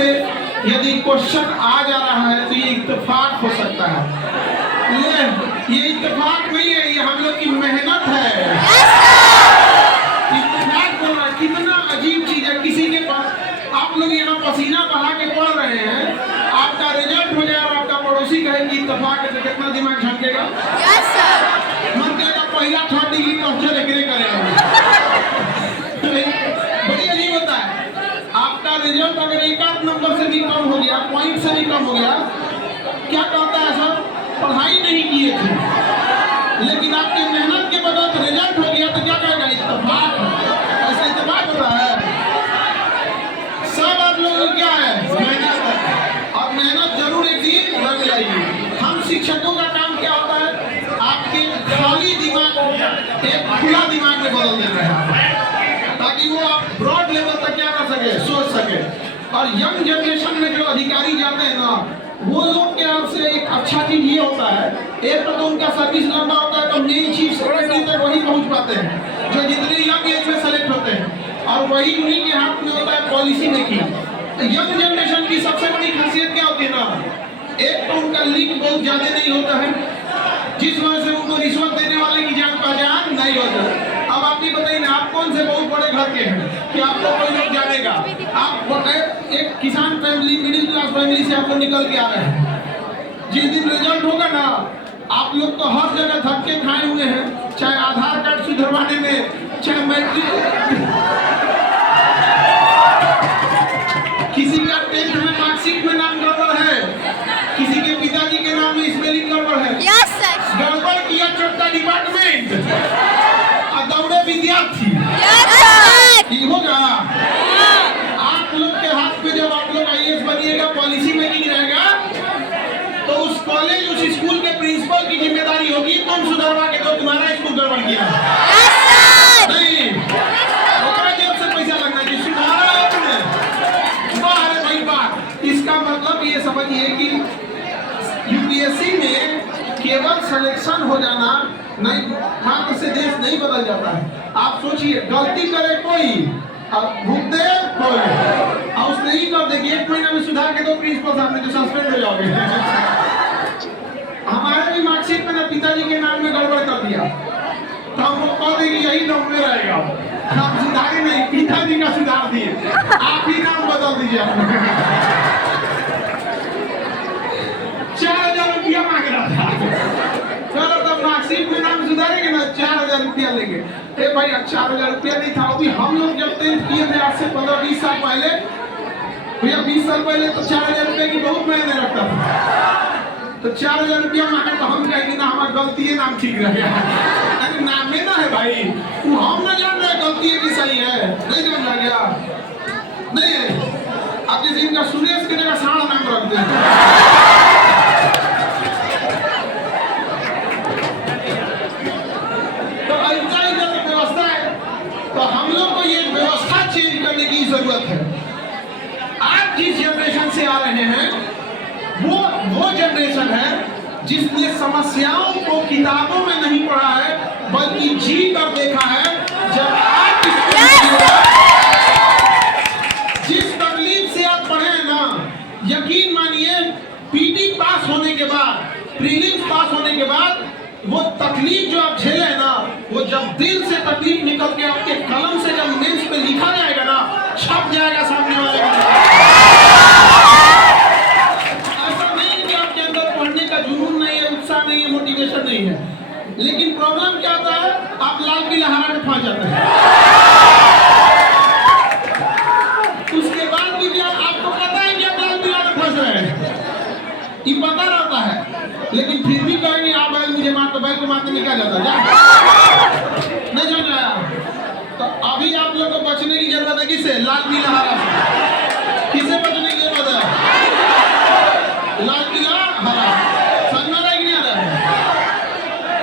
से यदि क्वेश्चन आ जा रहा है तो ये इत्तेफाक हो सकता है। ये इत्तेफाक नहीं है, ये हम लोग की मेहनत है। इत्तेफाक बोल रहा है, कितना अजीब चीज है। किसी के पास आप लोग यहाँ पसीना बहा के पढ़ रहे हैं, आपका रिजल्ट हो जाए और आपका पड़ोसी कहे कि इत्तेफाक है, तो कितना दिमाग झटकेगा? मन कहेगा पहला 3rd डिग्री क्वेश्चन एग्री करेगा। बड़ी अजीब होता है। आपका रिजल्ट अगर 1 नंबर से भी कम हो गया, पॉइंट से भी कम हो गया, क्या कहता है सर? पढ़ाई नहीं किए थे। लेकिन आपकी मेहनत के बदौलत रिजल्ट हो गया तो क्या कहेगा? इत्तेफाक। ऐसा इत्तेफाक होता है? सब आप लोगों को क्या है? मेहनत है, और मेहनत जरूर एक दिन लग जाएगी। हम शिक्षकों का काम क्या होता है? आपके खाली दिमाग को एक खुला दिमाग में बदल देना है, ताकि वो आप ब्रॉड लेवल तक क्या कर सके, सोच सके। और यंग जनरेशन में जो अधिकारी जाते हैं ना, वो लोग के आपसे एक अच्छा चीज ये होता है, एक तो उनका सर्विस लंबा होता है, तो मेन चीफ सेक्रेटरी तक वही पहुंच पाते हैं जो जितने यंग एज में सेलेक्ट होते हैं, और वही उन्हीं के हाथ में होता है पॉलिसी मेकिंग। यंग जनरेशन की सबसे बड़ी खासियत क्या होती है ना, एक तो उनका लिंक बहुत ज्यादा नहीं होता है, जिस वजह से उनको रिश्वत देने वाले की जान पहचान नहीं होती। अब आप ही बताइए ना, आप कौन से बहुत बड़े घर के हैं कि आपको कोई लोग जानेगा? आप एक किसान फैमिली, मिडिल क्लास फैमिली से आप लोग निकल के आ रहे हैं। जिस दिन रिजल्ट होगा ना, आप लोग तो हर जगह धक्के खाए हुए हैं, चाहे आधार कार्ड सुधरवाने में, चाहे मैट्रिक, किसी का 10th में मार्कशीट में नाम गड़बड़ है, किसी के पिताजी के नाम में स्पेलिंग गड़बड़ है। गड़बड़ किया छोटा डिपार्टमेंट और दौड़े विद्यार्थी। होगा आप लोग के हाथ में, जब आप लोग IAS बनिएगा, पॉलिसी मेकिंग रहेगा, तो उस कॉलेज, उस स्कूल के प्रिंसिपल की जिम्मेदारी होगी तुम सुधरवा के दो, तुम्हारा स्कूल गड़बड़ किया नहीं, ओकरा जेब से पैसा लगना चाहिए, सुधारा आपने। वाह भाई वाह। इसका मतलब ये समझिए कि UPSC में केवल सिलेक्शन हो जाना नहीं, मात्र से देश नहीं बदल जाता है। आप सोचिए, गलती करे कोई, अब भुगते कोई, और उसने ही कर देगी 1 महीना में सुधार के दो प्रिंसिपल साहब ने, तो सस्पेंड हो जाओगे। हमारे भी मार्कशीट में ना पिताजी के नाम में गड़बड़ कर दिया, तो हम लोग कह देंगे यही नाम में रहेगा, हम सुधारे नहीं, पिताजी का सुधार दिए, आप ही नाम बदल दीजिए। 4000 रुपया मांग रहा था, चलो तब मार्कशीट में नाम सुधारेंगे ना, 4000 रुपया लेंगे। ए भाई 4000 रुपया नहीं था, अभी हम लोग जब 10th किए थे, आज से 15-20 साल पहले, भैया 20 साल पहले तो 4000 रुपया की बहुत मायने रखता था। तो 4000 रुपया मांगे तो हम कहेंगे ना, हमारा गलती है, नाम ठीक रह गया। अरे नाम में ना है भाई, वो हम ना जान रहे गलती है कि सही है, नहीं जान रहा गया नहीं है। अब जिस इनका सुरेश की जगह साढ़ा नाम रख दे, तो हम लोग को ये व्यवस्था चेंज करने की जरूरत है। आप जिस जनरेशन से आ रहे हैं, वो जनरेशन है जिसने समस्याओं को किताबों में नहीं पढ़ा है, बल्कि जी कर देखा है। जब आप जिस तकलीफ से आप पढ़े हैं ना, यकीन मानिए, PT पास होने के बाद, प्रीलिम्स पास होने के बाद, वो तकलीफ जो आप झेले हैं ना, वो जब दिल से तकलीफ निकल के आपके कलम से जब मेंस पे लिखा जाएगा ना, छप जाएगा सामने वाले का। ऐसा नहीं कि आपके अंदर पढ़ने का जुनून नहीं है, उत्साह नहीं है, मोटिवेशन नहीं है, लेकिन प्रॉब्लम क्या होता है, आप लाल पीला हरा में फंस जाते हैं। उसके बाद भी क्या आपको पता है कि आप लाल पीला में फंस रहे हैं, ये पता रहता है, लेकिन फिर भी कहेंगे आप बैल मुझे मार, तो बैल को मारते में क्या जाता है, नहीं समझ आया? तो अभी आप लोग को बचने की जरूरत है, किससे? लाल पीला हरा से। किससे बचने की जरूरत है? लाल पीला हरा। समझ में आ रहा है कि नहीं आ रहा है?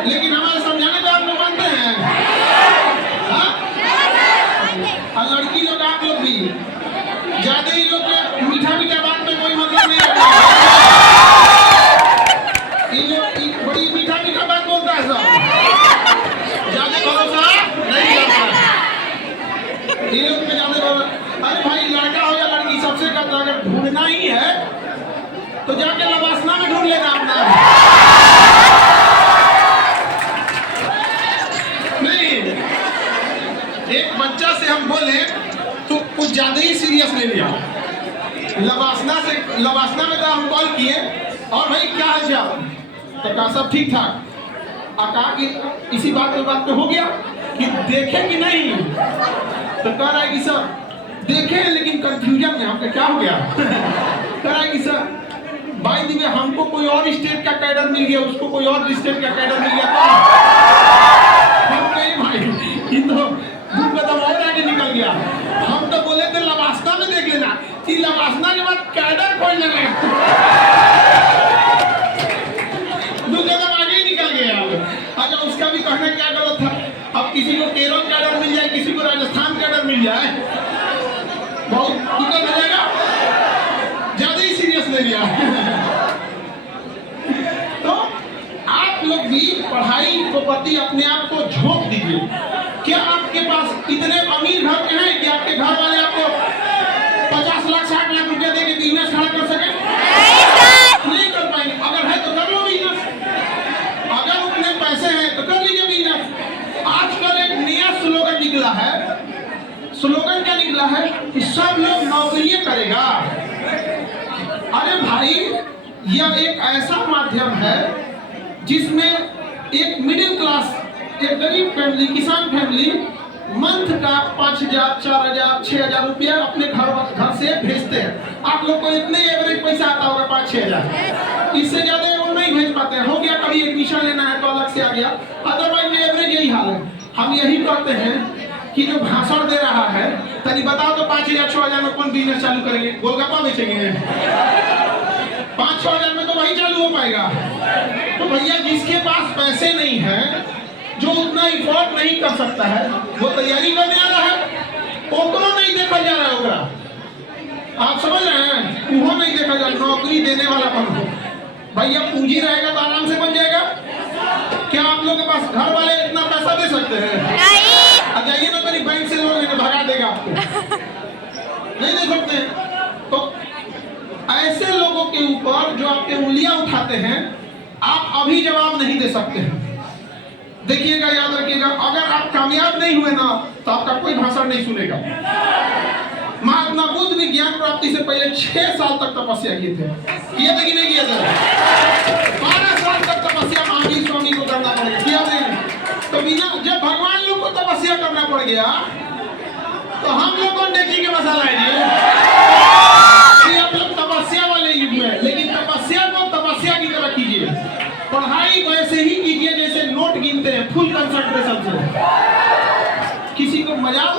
लेकिन हमारे समझाने पे आप लोग मानते हैं, हाँ? और लड़की लोग, आप लोग भी ज्यादा ही लोग मीठा मीठा बात में कोई मतलब नहीं रखता, बड़ी मीठा मीठा बात बोलता है सब, ज्यादा भरोसा नहीं करता। ये लोग पे ज्यादा भरोसा। अरे भाई, लड़का हो या लड़की, सबसे तो अगर ढूंढना ही है तो जाके लवासना में ढूंढ लेना अपना। नहीं, एक बच्चा से हम बोले तो कुछ ज्यादा ही सीरियस ले लिया। लवासना में तो हम कॉल किए और भाई क्या है क्या, तो कहा सब ठीक ठाक। कहा कि इसी बात पे हो गया कि देखे कि नहीं, तो कह रहा है कि सर देखे लेकिन कंफ्यूजन में। हमको क्या हो गया? कह रहा है कि सर बाय द वे हमको कोई और स्टेट का कैडर मिल गया, उसको कोई और स्टेट का कैडर मिल गया। हम कहे भाई ये तो दो कदम और आगे निकल गया। हम तो बोले थे लवासना में देख लेना, कि लवासना के बाद कैडर खोज लेना। दो कदम आगे ही निकल गया। अच्छा, उसका भी कहना क्या गलत था। अब किसी को केरल कैडर मिल जाए, किसी को राजस्थान कैडर मिल जाए, बहुत दिक्कत हो जाएगा। ज्यादा ही सीरियस ले लिया। तो आप लोग भी पढ़ाई के प्रति अपने आप को झोंक दीजिए। क्या आपके पास इतने अमीर घर के हैं कि आपके घर वाले आपको 50 लाख 60 लाख रुपया देके बिजनेस खड़ा कर सके? नहीं कर पाएंगे। अगर है तो कर लो बिजनेस, अगर उतने पैसे हैं तो कर लीजिए बिजनेस। आजकल एक नया स्लोगन निकला है। स्लोगन क्या निकला है कि सब लोग नौकरियां करेगा। अरे भाई, यह एक ऐसा माध्यम है जिसमें एक मिडिल क्लास, एक गरीब फैमिली, किसान फैमिली मंथ का 5,000 4,000 6,000 रुपया अपने घर से भेजते हैं। आप लोग को इतने एवरेज पैसा आता होगा 5-6 हजार, इससे ज्यादा वो नहीं भेज पाते हैं। हो गया कभी एडमिशन लेना है तो अलग से आ गया, अदरवाइज में एवरेज यही हाल है। हम यही कहते हैं कि जो भाषण दे रहा है, तनी बताओ तो 5,000 6,000 में कौन बिजनेस चालू करेंगे? गोलगप्पा बेचेंगे? 5-6 हजार में तो वही चालू हो पाएगा। तो भैया, जिसके पास पैसे नहीं है, जो उतना इफोर्ट नहीं कर सकता है, वो तैयारी करने आ रहा है, ओकरो नहीं देखा जा रहा होगा। आप समझ रहे हैं? वो नहीं देखा जा रहा। नौकरी देने वाला बन हो भैया, पूंजी रहेगा तो आराम से बन जाएगा। क्या आप लोग के पास घर वाले इतना पैसा दे सकते हैं? नहीं। जाइए ना, कहीं बैंक से लोन लेके भगा देगा आपको। नहीं दे सकते। तो ऐसे लोगों के ऊपर जो आपके उंगलियां उठाते हैं, आप अभी जवाब नहीं दे सकते हैं। देखिएगा, याद रखिएगा, अगर आप कामयाब नहीं हुए ना तो आपका कोई भाषण नहीं सुनेगा। महात्मा बुद्ध भी ज्ञान प्राप्ति से पहले 6 साल तक तपस्या किए थे। किया था कि नहीं किया था? 12 साल तक तपस्या महावीर स्वामी को करना पड़ेगा। किया नहीं? तो बिना, जब भगवान लोग को तपस्या करना पड़ गया तो हम लोग कौन डेची के मसाला है? आप लोग तपस्या वाले युग में, लेकिन तपस्या को तपस्या की तरह कीजिए। पढ़ाई वैसे ही कीजिए जैसे नोट गिनते हैं, फुल कंसंट्रेशन से। किसी को मजाल,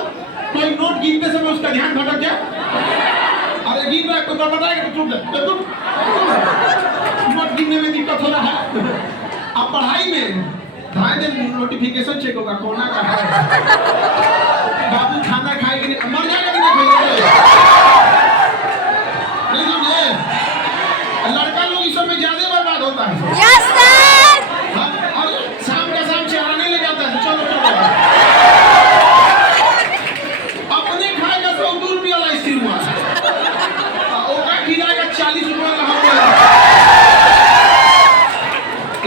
कोई नोट गिनते समय उसका ध्यान भटक जाए, अरे गिन रहा है, कोई बताएगा तो टूट जाए। नोट गिनने में दिक्कत हो रहा है। अब पढ़ाई में ध्यान दें, नोटिफिकेशन चेक होगा, कोना का है, बाबू खाना खाएगा नहीं, मर जाएगा कि नहीं समझे? लड़का लोग इस समय ज्यादा बर्बाद होता है। Yes sir. और शाम का शाम चराने ले जाता है। चलो अपने खाएगा 100 रुपया वाला स्टील हुआ, ओका खिलाएगा 40 रुपया वाला।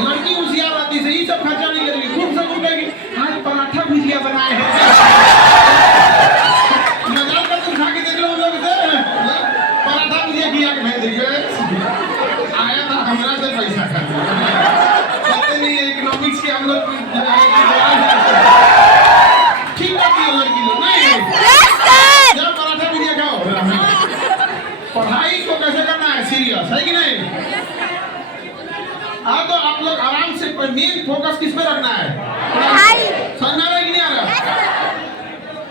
लड़की होशियार आती से ये सब खर्चा नहीं करेगी, खूब से खूब कहेगी आज पराठा भुजिया बनाए हैं। मजाक कर तुम खा के देख लो, लोग पराठा भुजिया किया के भेज देंगे। आया था हमारा से पैसा पता नहीं है, इकोनॉमिक्स के हम लोग ठीक बात है। लड़की लोग नहीं जब पराठा भुजिया खाओ। पढ़ाई को कैसे करना है? सीरियस है कि नहीं? तो आप लोग आराम से, मेन फोकस किस पे रखना है? समझ रहा है कि नहीं आ रहा?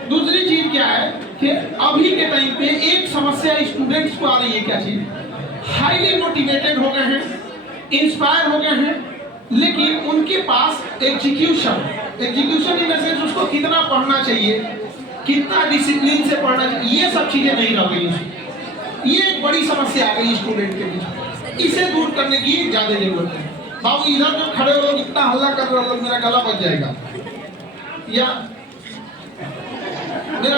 दूसरी चीज क्या है कि अभी के टाइम पे एक समस्या स्टूडेंट्स को आ रही है। क्या चीज? हाईली मोटिवेटेड हो गए हैं, इंस्पायर हो गए हैं, लेकिन उनके पास एग्जीक्यूशन इन द सेंस उसको कितना पढ़ना चाहिए, कितना डिसिप्लिन से पढ़ना चाहिए, ये सब चीजें नहीं रह गई। ये एक बड़ी समस्या आ गई स्टूडेंट के बीच। इसे दूर करने की ज्यादा जरूरत है। बाबू इधर जो खड़े हो लोग इतना हल्ला कर रहे हो, मेरा गला बच जाएगा या मेरा